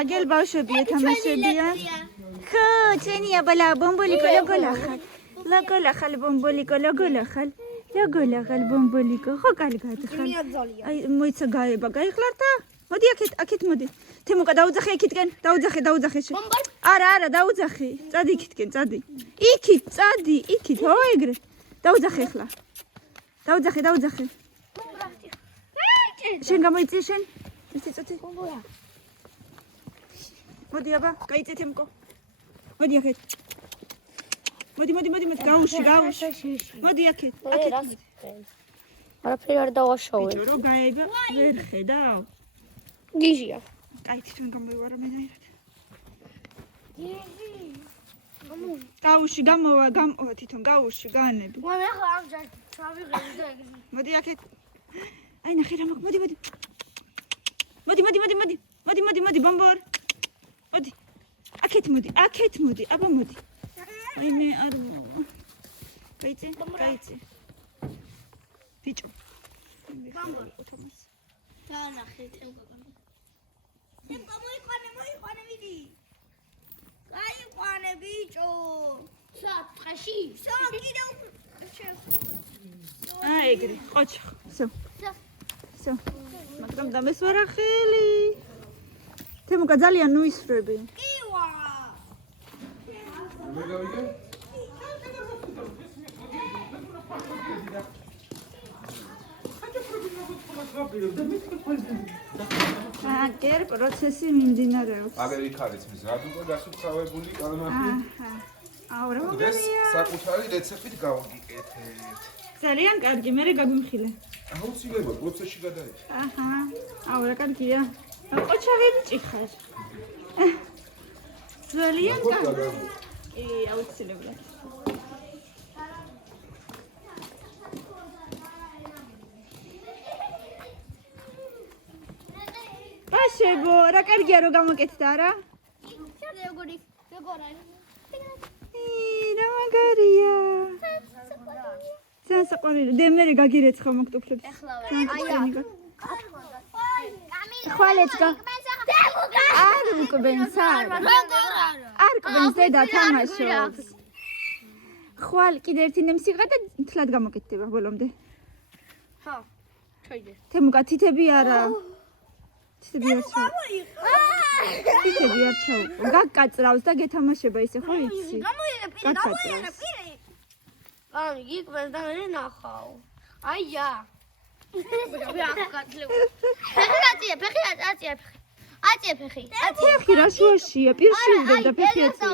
აგელ ბავშვებია თამაშებიან. ხო, წენია ბალა ბომბოლიკო ლოგოლახალ. ლოგოლახალ ბომბოლიკო ლოგოლახალ. ლოგოლახალ ბომბოლიკო. ხო კარგად ხარ. აი მოიცა გაება, გაიხლარ და მოდი აქეთ მოდი. თემუკა დაუძახე იქითკენ, დაუძახე. არა, დაუძახე. წადი იქითკენ, წადი. იქით, წადი, იქით, ო ეგრე. დაუძახე ხლა. დაუძახე. შენ გამოიწე შენ? იცი. მოდი აბა, გაიწე თემუკო. მოდი აქეთ. მოდი, გაუში. მოდი აქეთ. არაფერი არ დავაშოვე. ბიჭო, რო გაება, ვერ ხედავ. გიჟია. კაი, ჩვენ გამოვივარა მენაერად. გაუში, გამოვა თვითონ, გაუში, განები. მე ახლა ამჯერ ჩავიღები და ეგრე. მოდი აქეთ. აი ნახე რა მოდი. მოდი, ბომბორ. მოდი. აქეთ მოდი, აბა მოდი. აი მე არ მოვა. გაიწე. ბიჭო. ბომბორ. უთამას. დაანახე თემკაკა. თემკა მოიყვანე ვიდი. გაიყვანე ბიჭო. სათხეში. კიდე აი ეგრე, ყოჩხ. всё. მაგრამ დამესვარა ხელი. თემუკა ძალიან ნუისრები. კივა. აგერ პროცესი მიმდინარეობს. აგერ იქ არის მის რადუკა დასუფთავებული კალმახი. აურა დღეს საკუთარი რეცეპტით გავგიკეთეთ. ძალიან კარგი, მე გაგვიმხილე. აუცილებლად პროცესში გადაიჭრა. აურა კარგია. ყოჩაღი მჭიხარ. ძალიან კარგი. აუცილებლად. ბაშებო, რა კარგია რომ გამოკეთდა რა? როგორი? რა მაგარია. ძალიან საყვარელი. დემერი გაგირეცხა მოგტუფლებს. ხვალეცკა. არ მკბენს არ კბენს დედა თამაშობს. ხვალ კიდე ერთი ნემსი ყა და თლად გამოკეთდება ბოლომდე. ხო. ჩაიდე. თემუკა თითები არა. თითები არ ჩაუყო. გაკაცრავს და გეთამაშება ისე ხო იცი? გამოიღე პირი. აი, იქ და მე ნახავ. აია. ფეხი რა შუაშია? პირში უდევდა ფეხი აწია.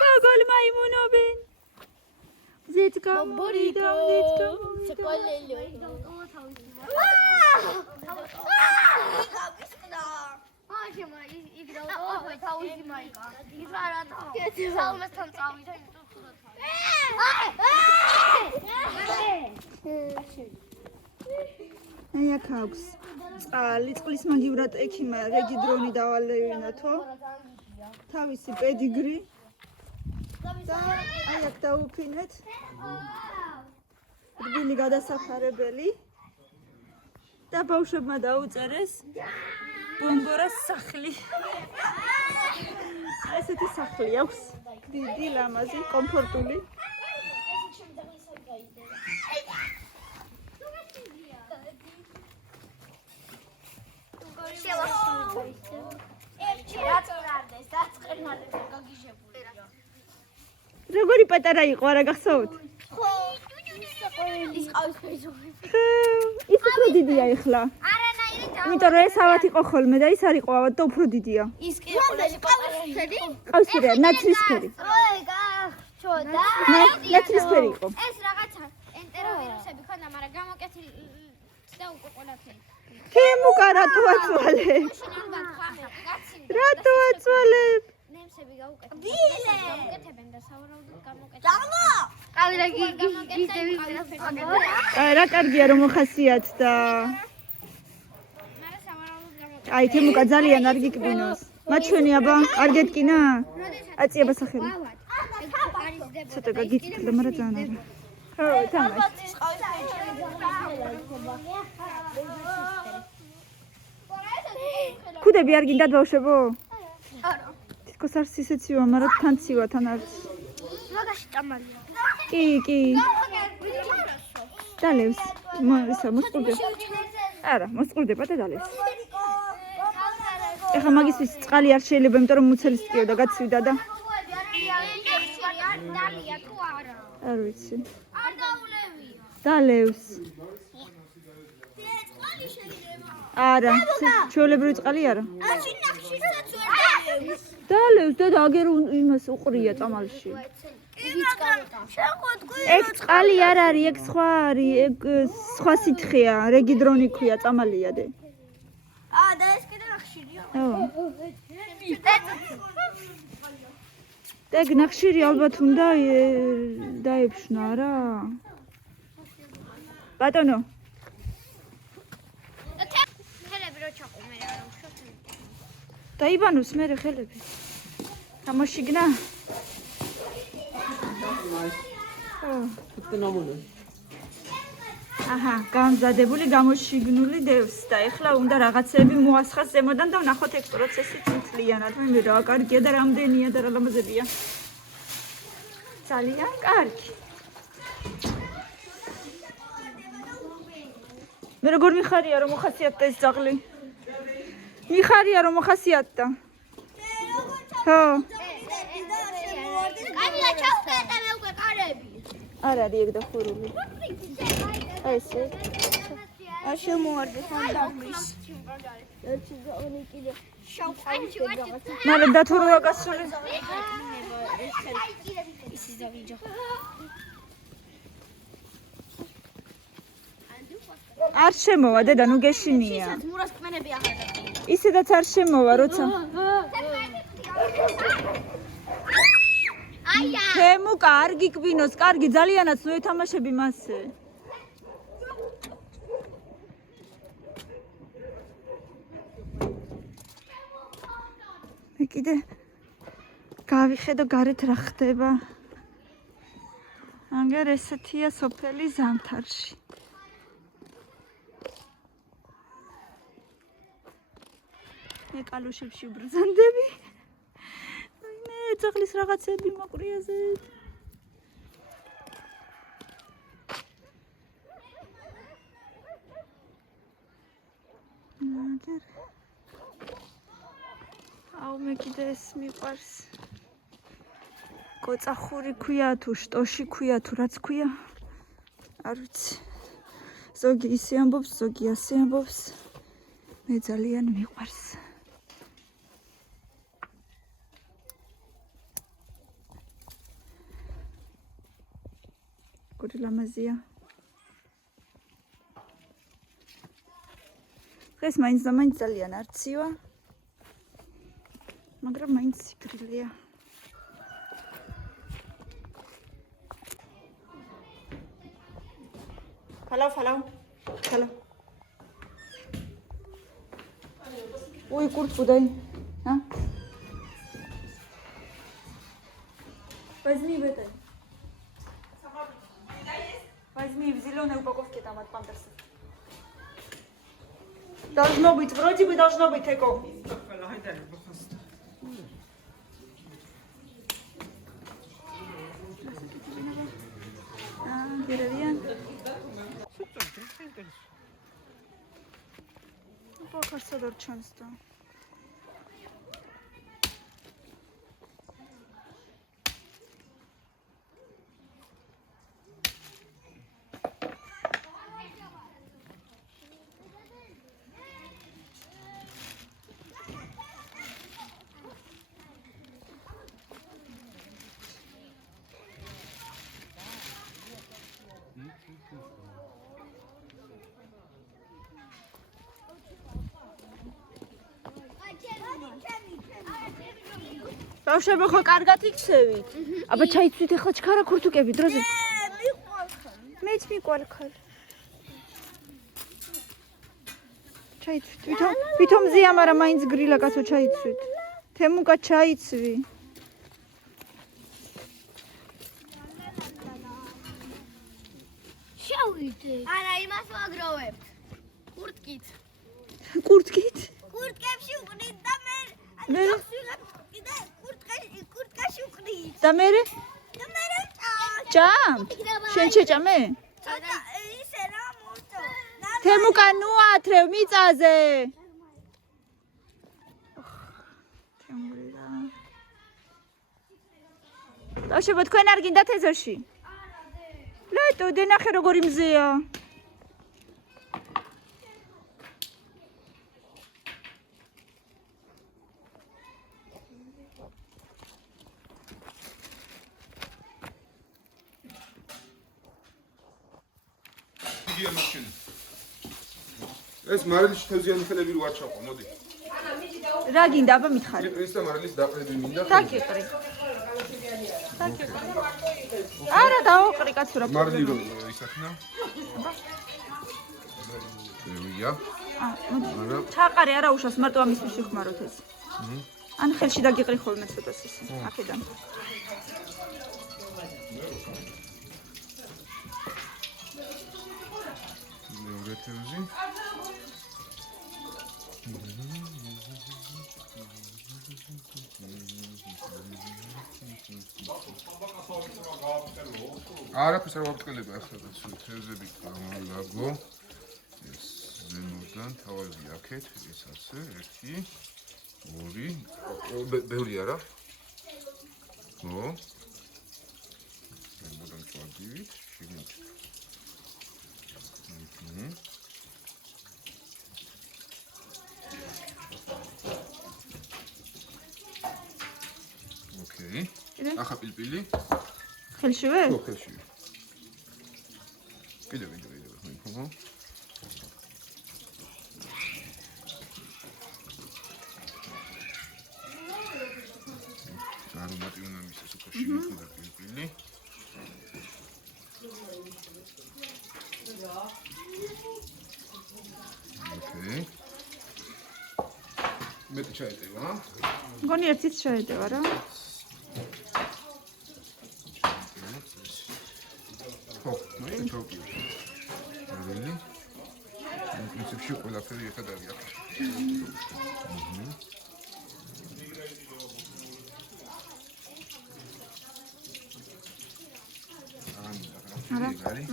გოგოლ მაიმუნობენ. ზეცკა მორიდა. აი აქ აქვს წყლის მაგივრად ექიმა რეგიდრონი დავალევინათო. თავისი პედეგრი. და აი აქ დაუფინეთ. რბილი გადასახარებელი. და ბავშვებმა დაუწერეს ბომბორას სახლი. ესეთი სახლი აქვს. დიდი, ლამაზი, კომფორტული. როგორი პატარა იყო არა გახსოვთ? ის უფრო დიდია ეხლა. იმიტომ რომ ეს ავად იყო ხოლმე და ის არ იყო ავად და უფრო დიდია. ის კი ყავისფერი? ყავისფერია, ნაცრისფერი. ნაცრისფერი იყო. ეს რაღაცა ენტეროვირუსები ქონდა, მაგრამ გამოკეთილი და უკვე ყველაფერი. თემუკა რატო აწვალებ? რატო აწვალებ? ნემსები გაუკეთებენ და სავარაუდოდ გამოკეთებენ. ყავი რა კარგია რომ მოხასიათდა. აი თემუკა ძალიან არ გიკბინოს. მაჩვენი აბა, არ გეტკინა? აწია ბასახელი. ცოტა გაგიწითლა, მაგრამ ძალიან არა. ხო, თამაში. ქუდები არ გინდათ ბავშვებო? არა. თქოს არც ისეცივა, მაგრამ თან ცივა, თან არის. მაგაში წამალია. კი. დალევს. მოსყურდება. არა, მოსყურდება და დალევს. ეხლა მაგისთვის წყალი არ შეიძლება, იმიტომ რომ მუცელის ტკიო და გაცივდა და დალია თუ არა? არ ვიცი. არ დაულევია. დალევს. წყალი შეიძლება. არა, ჩვეულებრივი წყალი არა. აში ნახშირსაც ვერ დალევს. დალევს და აგერ იმას უყრია წამალში. ეგ წყალი არ არის, ეგ სხვა არის, ეგ სხვა სითხეა, რეგიდრონი ქვია, წამალია და. და ეს კიდე ნახშირია. ხო. და ეგ ნახშირი ალბათ უნდა დაეფშნა რა. ბატონო. ხელები რო ჩაყო მე რა უშოთ. დაიბანოს მე ხელები. გამოშიგნა. აჰა, გამზადებული, გამოშიგნული დევს და ეხლა უნდა რაღაცები მოასხას ზემოდან და ვნახოთ ეგ პროცესი თვითლიანად. მე რა კარგია და რამდენია და რა ლამაზებია. ძალიან კარგი. მე როგორ მიხარია რომ მოხასიათდა ეს ძაღლი? მიხარია რომ მოხასიათდა. ხო. კაილა ჩავხეთა მე უკვე კარები. არ არის ეგ დახურული. ესე. არ შემოარდეს ამ დაღმის. ერთი ზონი კიდე შავყანში რაღაცა. მაგრამ დათურვა გასული. ისიც დავიჯო. არ შემოვა დედა, ნუ გეშინია. მურას კმენები აღარ. ისედაც არ შემოვა, როცა აია. თემუ კარგი კვინოს, კარგი, ძალიანაც ნუ ეთამაშები მასე. მე კიდე გავიხედო გარეთ რა ხდება. აგერ ესეთია სოფელი ზამთარში. მე კალუშებში უბრძანდები. მე ძაღლის რაღაცები მოყრიაზე. აუ მე კიდე ეს მიყვარს. კოწახური ქვია თუ შტოში ქვია თუ რაც ქვია. არ ვიცი. ზოგი ისე ამბობს, ზოგი ასე ამბობს. მე ძალიან მიყვარს. გორი ლამაზია. დღეს მაინც და მაინც ძალიან არცივა. მაგრამ მაინც სიბრილია. Hello. Ой, куртку дай. А? Возьми в этой. Возьми в зеленой упаковке там от памперса. Должно быть, вроде бы должно быть эко. Геровия. Пока садорчанство. ბავშვებო ხო კარგად იქცევით? აბა ჩაიცვით ახლა ჩქარა ქურთუკები დროზე. მეც მიყვარხარ. ჩაიცვით. ვითომ ზია, მაგრამ მაინც გრილა კაცო ჩაიცვით. თემუკა ჩაიცვი. შევიდე. არა, იმას ვაგროვებთ. კურტკით. კურტკით? კურტკებში მე და მე ჭამ შენ შეჭამე თემუკა ნუ ათრევ მიწაზე თემულა დაშება თქვენ არ გინდათ ეზოში ლეტო დენახე როგორი მზეა ეს მარილის თევზიანი ხელები რო აჩაყო, მოდი. რა გინდა აბა მითხარი? ეს და მარილის დაყრები მინდა. დაგიყრი. არა დაუყრი კაცო რა. მარილი რო ისახნა. მევია. მოდი. ჩაყარი არა უშავს მარტო ამის მიხმაროთ ეს. ან ხელში დაგიყრი ხოლმე ცოტას ისე. აქედან. მეორე თევზი. არაფერს არ ვაფრთხილება ახლა და თევზები გამალაგო ეს ზემოდან თავები აქეთ ეს ასე 1 2 ბევრი არა ხო ზემოდან წვადივით შიგნით ოკეი ახლა პილპილი ხელშივე? ხო, ხელშივე. კიდევ. ხო. არომატი უნდა მისცეს უკვე შიგნით და პილპილი. ოკეი. მეტი ჩაეტევა. მგონი ერთიც შეეტევა რა. ხო, მე თქო. რელი? პრინციპში ყველაფერი ერთად არის აქ. არის?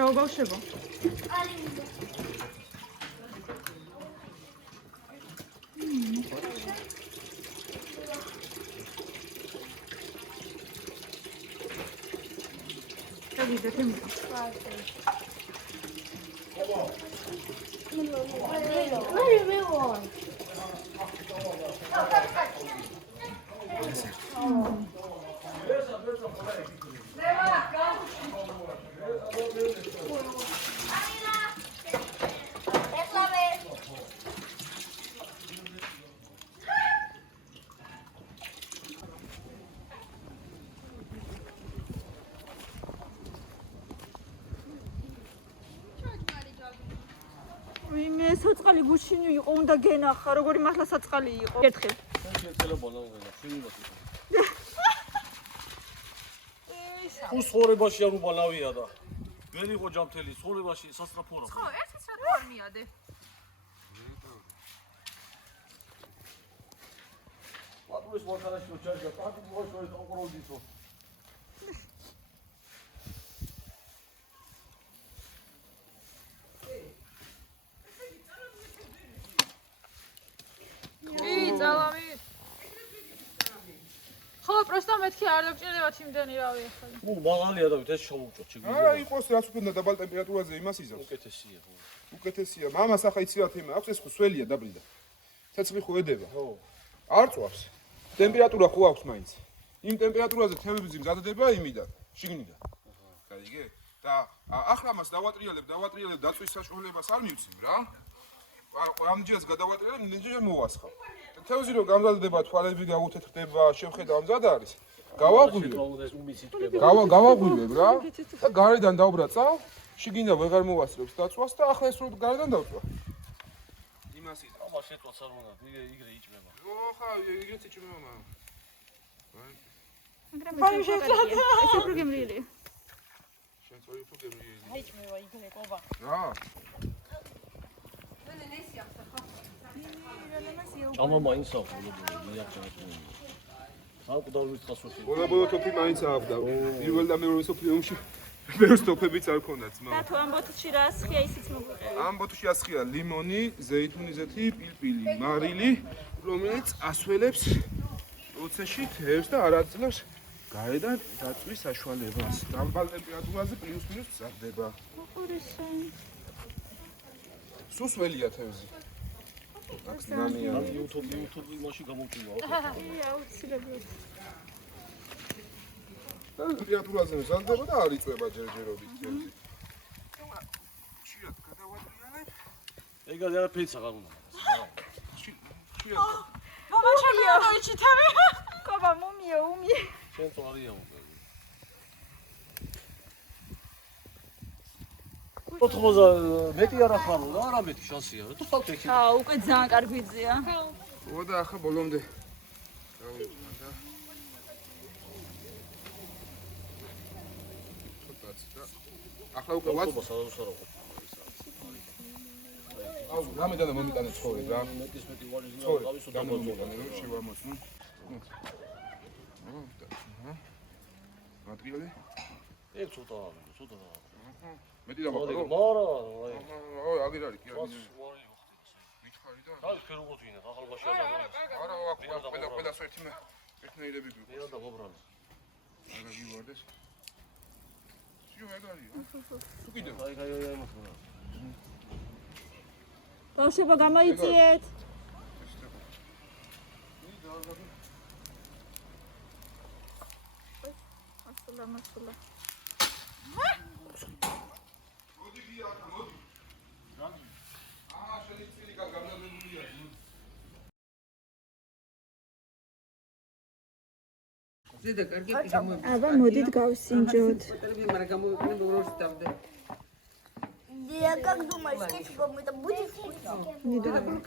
რა ბავშვებო? Davide, che mi მე საწყალი გუშინი იყო, უნდა გენახა, როგორი მართლა საწყალი იყო. ერთხელ. თუ ცხოვრებაში არ უბანავია და ვერ იყო ჯამთელი, ცხოვრებაში სასწრაფოა. ხო, ერთის რა არ მიადე. პატურის მოხარაში ჩარგა, პატუ მოშორე ტონკროდისო. ხო, просто მეთქი არ დაგჭირდება იმდენი რავი ახლა. ნუ მაღალია და ეს შევუჭოთ შეგვიძლია. არა, იყოს რაც უფრო დაბალ ტემპერატურაზე იმას იზავს. უკეთესია, ხო. უკეთესია. მამას ახლა იცივათ იმა, აქვს ეს ხო სველია დაბრიდა. ცეცხლი ხო ედება. ხო. არ წვავს. ტემპერატურა ხო აქვს მაინც. იმ ტემპერატურაზე თევზი მზადდება იმიდან, შიგნიდან. გაიგე? და ახლა მას დავატრიალებ დაწვის საშუალებას არ მივცემ რა. ამჯერს გადავატრიალებ, ნიჭიერ მოვასხავ. თევზი რო გამზადდება, თვალები გაუთეთრდება, შევხედავ მზად არის. გავაღვივებ. ეს უმიცით ხდება. გავაღვივებ რა. და გარედან დავბრა წავ, შიგინდა ვეღარ მოვასწრებს დაწვას და ახლა ეს რო გარედან დავწვა. იმას იდა. აბა შეტყვაც არ უნდა, იგრე იჭმება. ხა, იგრეც იჭმება მაგრამ. მაგრამ ეს უფრო გემრიელია. შენ წოი უფრო გემრიელი. აიჭმევა იგრე ყობა. რა. ჭამა მაინც აქვს ბოლო-ბოლო, მიაჭამეთ. საყდარ ვიწყასოში. ბოლო ტოპი მაინც აქვს და პირველ და მეორე სოფლიო ომში მეორე ტოპებიც არ ქონდა ძმა. და თუ ამ ბოთლში რა ასხია ისიც მოგვიყევი. ამ ბოთლში ასხია ლიმონი, ზეითუნის ზეთი, პილპილი, მარილი, რომელიც ასველებს პროცესში თევზს და არ აძლევს გარედან დაწვის საშუალებას. დაბალ ტემპერატურაზე პლუს-მინუს მზადდება. უყურესო. სუსველია თევზი. ნამია. YouTube იმაში გამოვჭიმა. აუცილებლად. და ტემპერატურაზე მზადდება და არ იწვება ჯერჯერობით თევზი. შიათ გადავატრიალებ. ეგ არაფერიც აღარ უნდა. შიათ მამა შემოიჩი თავი. ყობა მომია უმი. შენ თუ არია უკვე. 80 მეტი არ ახარო და არა მეტი შანსია. თუ ხავთ ეხი. უკვე ძალიან კარგი ვიზია. ხო და ახლა ბოლომდე. გავიწყდა და ცოტაც და ახლა უკვე ვაც აუ რამედან მომიტანე ცხოვრე რა. მეტის მეტი ვარი ცხოვრე გავისო და გამომიტანე რომ შევამოწმო. მატრიალი? ეგ ცოტა ცოტა. მეტი დავაყო. მარა აუ აგერ არის კი არა. ვარი ვითხარი და რა ხე როგორ ძინე ახალბაში ადამიანი. არა აქვს ყველა სვეტი მე ერთნაირები გვიყავს. მე და მობრალე. არა გივარდეს. შიო ეგარია. თუ კიდევ აი მოხდა. ბავშვებო გამოიწიეთ. მასალა. მოდი გიახა მოდი. შენი წილი გამგებლებულია. ზედა კარგი გამოიწვია. აბა მოდით გავსინჯოთ. მაგრამ გამოიყენე როგორ დავდე. Я как думаешь, сколько мы там будет?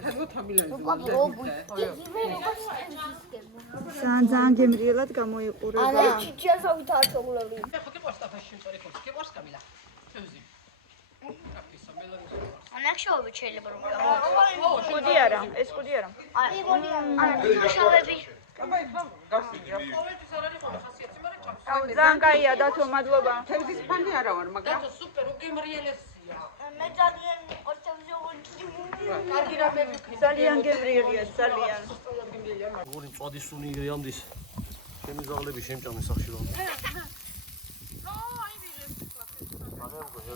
ქაგო თამილანი. ძალიან გემრიელად გამოიყურება. არა, сейчас ავიტაცოვლები. ანახშობები შეიძლება რომ გამოვიყო. კუდი არა, ეს კუდი არა. ანახშობები. ძალიან კაია დათო, მადლობა. თევზის ფანი არა ვარ, მაგრამ მე ძალიან ორთევზოვანი. ძალიან გემრიელია, ძალიან. ორი წვადი სუნი იგრეამდის. ჩემი ზაღლები შემჭამე სახში რომ.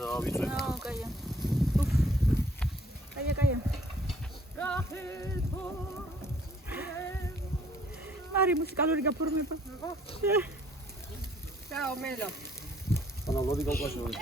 რა ვიცი. კაია. კაია. მარი მუსიკალური გაფორმება. ჩაო მელო. ანა ლოდი გავკაშო ეს.